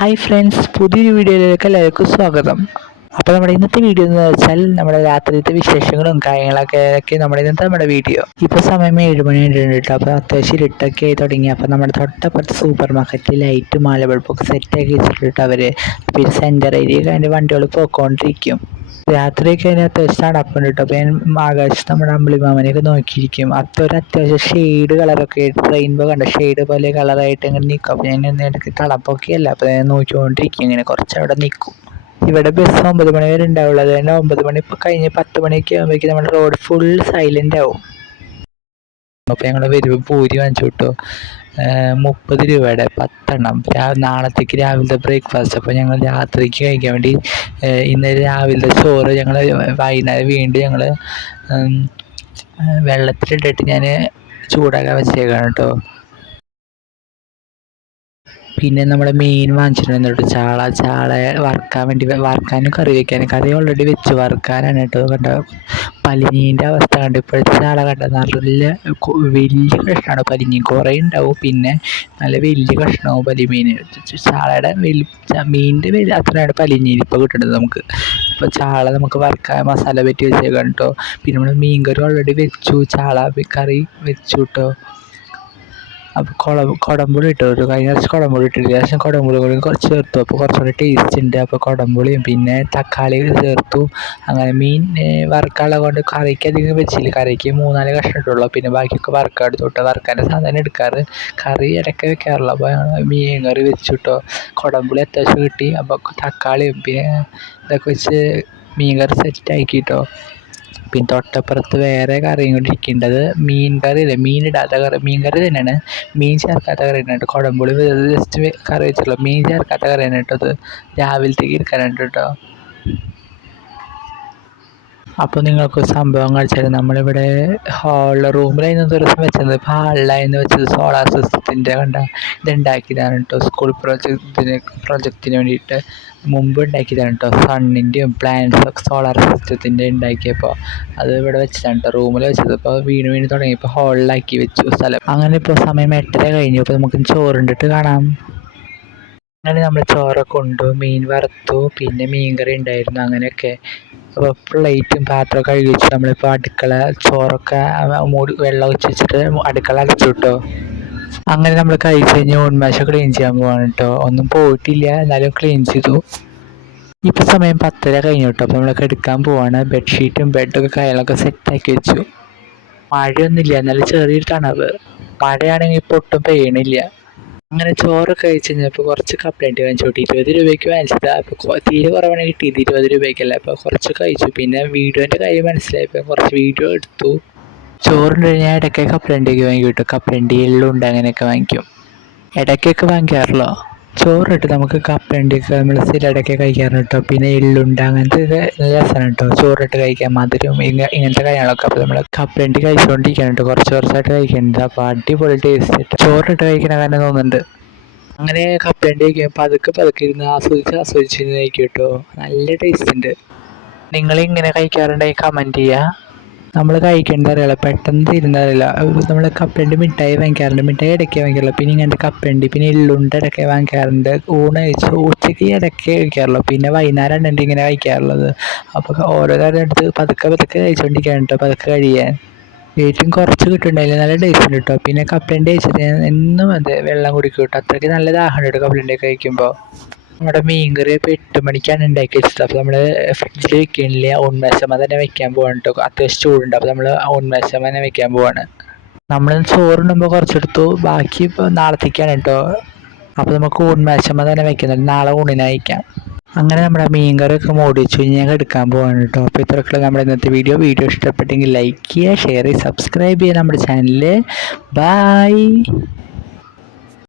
Hi friends, പുതിയൊരു വീഡിയോയിലേക്ക് എല്ലാവർക്കും സ്വാഗതം. അപ്പോൾ നമ്മുടെ ഇന്നത്തെ വീഡിയോ എന്ന് വെച്ചാൽ നമ്മുടെ രാത്രിയിലത്തെ വിശേഷങ്ങളും കാര്യങ്ങളൊക്കെ നമ്മുടെ വീഡിയോ. ഇപ്പോൾ സമയം 7 മണി കഴിഞ്ഞിട്ട്, അപ്പോൾ അത്യാവശ്യം ഇരുട്ടൊക്കെ ആയി തുടങ്ങി. അപ്പോൾ നമ്മുടെ തൊട്ടപ്പുറത്ത് സൂപ്പർ മാർക്കറ്റിൽ ലൈറ്റ് മാല ബൾബൊക്കെ സെറ്റാക്കി വെച്ചിട്ട് അവർ പിന്നെ സെൻറ്റർ ഏരിയ അതിൻ്റെ വണ്ടികൾ പോയിക്കൊണ്ടിരിക്കും. രാത്രിയൊക്കെ അതിന് അത്യാവശ്യം തണുപ്പുണ്ട് കേട്ടോ. അപ്പോൾ ഞാൻ ആകാശത്ത് നമ്മുടെ അമ്പിളിമാമനെയൊക്കെ നോക്കിയിരിക്കും. അപ്പോൾ അത്യാവശ്യം ഷെയ്ഡ് കളറൊക്കെ റെയിൻബോ കണ്ട ഷെയ്ഡ് പോലെ കളറായിട്ട് ഇങ്ങനെ നിൽക്കും. അപ്പോൾ ഞാൻ ഇടയ്ക്ക് തണുപ്പൊക്കെ അല്ല, അപ്പോൾ ഞാൻ നോക്കിക്കൊണ്ടിരിക്കും. ഇങ്ങനെ കുറച്ച് അവിടെ നിൽക്കും. ഇവിടെ ബസ് 9 മണി വരെ ഉണ്ടാവുള്ളൂ. അത് തന്നെ 9 മണി കഴിഞ്ഞ് 10 മണിയൊക്കെ ആകുമ്പോഴേക്കും നമ്മുടെ റോഡ് ഫുൾ സൈലൻ്റ് ആവും. അപ്പോൾ ഞങ്ങൾ വരുമ്പോൾ പൂരി വാങ്ങിച്ചു കിട്ടോ, 30 രൂപയുടെ 10 എണ്ണം. നാളത്തേക്ക് രാവിലത്തെ ബ്രേക്ക്ഫാസ്റ്റ്. അപ്പോൾ ഞങ്ങൾ രാത്രിക്ക് കഴിക്കാൻ വേണ്ടി ഇന്ന് രാവിലത്തെ ചോറ് ഞങ്ങൾ വൈകുന്നേരം വീണ്ടും ഞങ്ങൾ വെള്ളത്തിലിട്ടിട്ട് ഞാൻ ചൂടാക്കാൻ വെച്ചേക്കാണ് കേട്ടോ. പിന്നെ നമ്മുടെ മീൻ വാങ്ങിച്ചിട്ടുണ്ട് ചാള വറുക്കാനും കറി വയ്ക്കാനും. കറി ഓൾറെഡി വെച്ച് വറുക്കാനാണ് കേട്ടോ. കണ്ട പലിഞ്ഞീൻ്റെ അവസ്ഥ കണ്ട് ഇപ്പോഴത്തെ ചാള കണ്ട നല്ല വലിയ കഷ്ണമാണ് പലിഞ്ഞീൻ. കുറേ ഉണ്ടാവും, പിന്നെ നല്ല വലിയ കഷ്ണമാവും പലിമീൻ. ചാളയുടെ മീനിൻ്റെ അത്രയാണ് പലിഞ്ഞീൻ ഇപ്പോൾ കിട്ടുന്നത് നമുക്ക്. ഇപ്പോൾ ചാള നമുക്ക് വറുക്കാൻ മസാല പറ്റി വെച്ചേക്കാം കേട്ടോ. പിന്നെ നമ്മൾ മീൻ കറി ഓൾറെഡി വെച്ചു, ചാള കറി വെച്ചു കേട്ടോ. അപ്പോൾ കുടംപുളി ഇട്ടു കേട്ടോ. കഴിഞ്ഞ കുറച്ച് കുടംപുളി ഇട്ടിട്ട് ശേഷം കുടംപുളി കൂടി കുറച്ച് ചേർത്തു. അപ്പോൾ കുറച്ചുകൂടി ടേസ്റ്റ് ഉണ്ട്. അപ്പോൾ കുടംപുളിയും പിന്നെ തക്കാളി ചേർത്തു. അങ്ങനെ മീൻ വറുക്കാനുള്ള കൊണ്ട് കറിക്ക് അധികം വെച്ചില്ല. കറിക്ക് 3-4 കഷ്ണം ഇട്ടുള്ളൂ. പിന്നെ ബാക്കിയൊക്കെ വറുക്കാൻ എടുത്തു കേട്ടോ. വറുക്കാൻ്റെ സാധനം എടുക്കാറ്, കറി ഇടയ്ക്ക് വെക്കാറുള്ളൂ. അപ്പോൾ മീൻ കറി വെച്ചു കേട്ടോ. കുടംപുളി അത്യാവശ്യം കിട്ടി. അപ്പോൾ തക്കാളിയും പിന്നെ ഇതൊക്കെ വെച്ച് മീൻ കറി സെറ്റാക്കി കേട്ടോ. പിന്നെ തൊട്ടപ്പുറത്ത് വേറെ കറിയും കൂടി ഇരിക്കേണ്ടത് മീൻ കറി അല്ലേ, മീനിടാത്ത കറി. മീൻ കറി തന്നെയാണ്, മീൻ ചേർക്കാത്ത കറി തന്നെ കേട്ടോ. കുടംപുളി ജസ്റ്റ് കറി വെച്ചുള്ളൂ, മീൻ ചേർക്കാത്ത കറിയാണ് കേട്ടോ. അത് രാവിലത്തേക്ക് എടുക്കാനുണ്ട് കേട്ടോ. അപ്പോൾ നിങ്ങൾക്ക് സംഭവം കളിച്ചാൽ നമ്മളിവിടെ റൂമിലായിരുന്നു ദിവസം വെച്ചത്. ഇപ്പോൾ ഹാളിലായിരുന്നു വെച്ചത്. സോളാർ സിസ്റ്റത്തിൻ്റെ ഇതുണ്ടാക്കിയതാണ് കേട്ടോ. സ്കൂൾ പ്രൊജക്റ്റിന് വേണ്ടിയിട്ട് മുമ്പ് ഉണ്ടാക്കിയതാണ് കേട്ടോ. സണ്ണിൻ്റെയും പ്ലാന്റ്സൊക്കെ സോളാർ സിസ്റ്റത്തിൻ്റെ ഉണ്ടാക്കിയപ്പോൾ അത് ഇവിടെ വെച്ചതാണ് കേട്ടോ, റൂമിൽ വെച്ചത്. ഇപ്പോൾ വീണ് തുടങ്ങിയപ്പോൾ ഹാളിലാക്കി വെച്ചു സ്ഥലം. അങ്ങനെ ഇപ്പോൾ സമയം 8:30 കഴിഞ്ഞു. അപ്പോൾ നമുക്ക് ചോറുണ്ടിട്ട് കാണാം. അങ്ങനെ നമ്മൾ ചോറൊക്കെ കൊണ്ടു, മീൻ വറുത്തു, പിന്നെ മീൻ കറി ഉണ്ടായിരുന്നു. അങ്ങനെയൊക്കെ അപ്പോൾ പ്ലേറ്റും പാത്രമൊക്കെ കഴുകി വെച്ചു. നമ്മളിപ്പോൾ അടുക്കള ചോറൊക്കെ വെള്ളം ഒഴിച്ച് വെച്ചിട്ട് അടുക്കള അടച്ചു കേട്ടോ. അങ്ങനെ നമ്മൾ കഴിച്ച് കഴിഞ്ഞ് ഉന്മേഷം ക്ലീൻ ചെയ്യാൻ പോവാണ് കേട്ടോ. ഒന്നും പോയിട്ടില്ല, എന്നാലും ക്ലീൻ ചെയ്തു. ഇപ്പോൾ സമയം 10:30 കഴിഞ്ഞു കേട്ടോ. അപ്പോൾ നമ്മളൊക്കെ എടുക്കാൻ പോവാണ്. ബെഡ്ഷീറ്റും ബെഡൊക്കെ കാര്യങ്ങളൊക്കെ സെറ്റാക്കി വെച്ചു. മഴയൊന്നുമില്ല, എന്നാലും ചെറിയൊരു തണവ്. മഴയാണെങ്കിൽ ഇപ്പോൾ ഒട്ടും പെയ്യണില്ല. അങ്ങനെ ചോറൊക്കെ കഴിച്ച് കഴിഞ്ഞപ്പോൾ കുറച്ച് കപ്ലൈൻറ്റ് വാങ്ങിച്ചു കിട്ടി. 20 രൂപയ്ക്ക് വാങ്ങിച്ചതാണ്. അപ്പോൾ തീരെ കുറവാണ് കിട്ടിയത്, 20 രൂപയ്ക്കല്ല. അപ്പോൾ കുറച്ച് കഴിച്ചു. പിന്നെ വീഡിയോൻ്റെ കാര്യം മനസ്സിലായപ്പോൾ കുറച്ച് വീഡിയോ എടുത്തു. ചോറുണ്ട് കഴിഞ്ഞാൽ ഇടയ്ക്ക് കപ്ലൈൻറ്റൊക്കെ വാങ്ങി കിട്ടും. കപ്ലൈൻറ്റ് എള്ളുണ്ട് അങ്ങനെയൊക്കെ വാങ്ങിക്കും. ഇടയ്ക്കൊക്കെ വാങ്ങിക്കാറുള്ളൂ. ചോറിട്ട് നമുക്ക് കപ്പലണ്ടിയൊക്കെ നമ്മൾ ഇടയ്ക്ക് കഴിക്കാറുണ്ട് കേട്ടോ. പിന്നെ എള്ളുണ്ട് അങ്ങനത്തെ രസമാണ് കേട്ടോ ചോറിട്ട് കഴിക്കാൻ, മധുരം ഇങ്ങനത്തെ കാര്യങ്ങളൊക്കെ. അപ്പോൾ നമ്മൾ കപ്പലണ്ടി കഴിച്ചുകൊണ്ടിരിക്കുകയാണ് കേട്ടോ, കുറച്ചായിട്ട് കഴിക്കുന്നുണ്ട്. അപ്പോൾ അടിപൊളി ടേസ്റ്റ് ചോറിട്ട് കഴിക്കണ കാരണം തോന്നുന്നുണ്ട്. അങ്ങനെ കപ്പലണ്ടി കഴിക്കാൻ പതുക്കെ ഇരുന്ന് ആസ്വദിച്ചിരുന്ന് കഴിക്കും കേട്ടോ. നല്ല ടേസ്റ്റ് ഉണ്ട്. നിങ്ങളിങ്ങനെ കഴിക്കാറുണ്ടെങ്കിൽ കമൻറ്റ് ചെയ്യുക. നമ്മൾ കഴിക്കേണ്ടത് അറിയില്ല, പെട്ടെന്ന് തീരുന്നതറിയില്ല. നമ്മൾ കപ്പലണ്ടി മിഠായി വാങ്ങിക്കാറുണ്ട്, മിഠായി ഇടയ്ക്ക് വാങ്ങിക്കാറുള്ളൂ. പിന്നെ ഇങ്ങനത്തെ കപ്പലണ്ടി പിന്നെ എള്ളുണ്ട് ഇടയ്ക്ക് വാങ്ങിക്കാറുണ്ട്. ഉച്ചയ്ക്ക് ഇടയ്ക്ക് കഴിക്കാറുള്ളൂ. പിന്നെ വൈകുന്നേരം ഉണ്ട് ഇങ്ങനെ കഴിക്കാറുള്ളത്. അപ്പോൾ ഓരോ കാര്യം എടുത്ത് പതുക്കെ കഴിച്ചുകൊണ്ടിരിക്കുകയാണ് കേട്ടോ, പതുക്കെ കഴിയാൻ. ഏറ്റവും കുറച്ച് കിട്ടുന്നുണ്ടായില്ല, നല്ല ടേസ്റ്റ് ഉണ്ട് കേട്ടോ. പിന്നെ കപ്പലണ്ടി കഴിച്ചിട്ട് എന്നും അതെ വെള്ളം കുടിക്കും കേട്ടോ. അത്രയ്ക്ക് നല്ല ദാഹമുണ്ട് കേട്ടോ കപ്പലണ്ടി കഴിക്കുമ്പോൾ. നമ്മുടെ മീൻ കറി ഇപ്പോൾ 8 മണിക്കാണ് ഉണ്ടാക്കി വെച്ചത്. അപ്പോൾ നമ്മൾ ഫ്രിഡ്ജിൽ വെക്കണില്ല, ഉന്മേഷമ തന്നെ വെക്കാൻ പോവാണ് കേട്ടോ. അത്യാവശ്യം ചൂടുണ്ട്, അപ്പോൾ നമ്മൾ ഉന്മേഷമ തന്നെ വെക്കാൻ പോവാണ്. നമ്മൾ ചോറുണ്ടുമ്പോൾ കുറച്ചെടുത്തു, ബാക്കി ഇപ്പോൾ നാളത്തേക്കാണ് കേട്ടോ. അപ്പോൾ നമുക്ക് ഉന്മേഷമ തന്നെ വെക്കുന്നുണ്ട്, നാളെ ഊണിന് കഴിക്കാം. അങ്ങനെ നമ്മുടെ മീൻ കറിയൊക്കെ മൂടി വെച്ചു, ഞാൻ എടുക്കാൻ പോവാണ് കേട്ടോ. അപ്പോൾ ഇത്രയൊക്കെയുള്ള നമ്മുടെ ഇന്നത്തെ വീഡിയോ ഇഷ്ടപ്പെട്ടെങ്കിൽ ലൈക്ക് ചെയ്യുക, ഷെയർ ചെയ്യുക, സബ്സ്ക്രൈബ് ചെയ്യുക നമ്മുടെ ചാനലിൽ. ബൈ.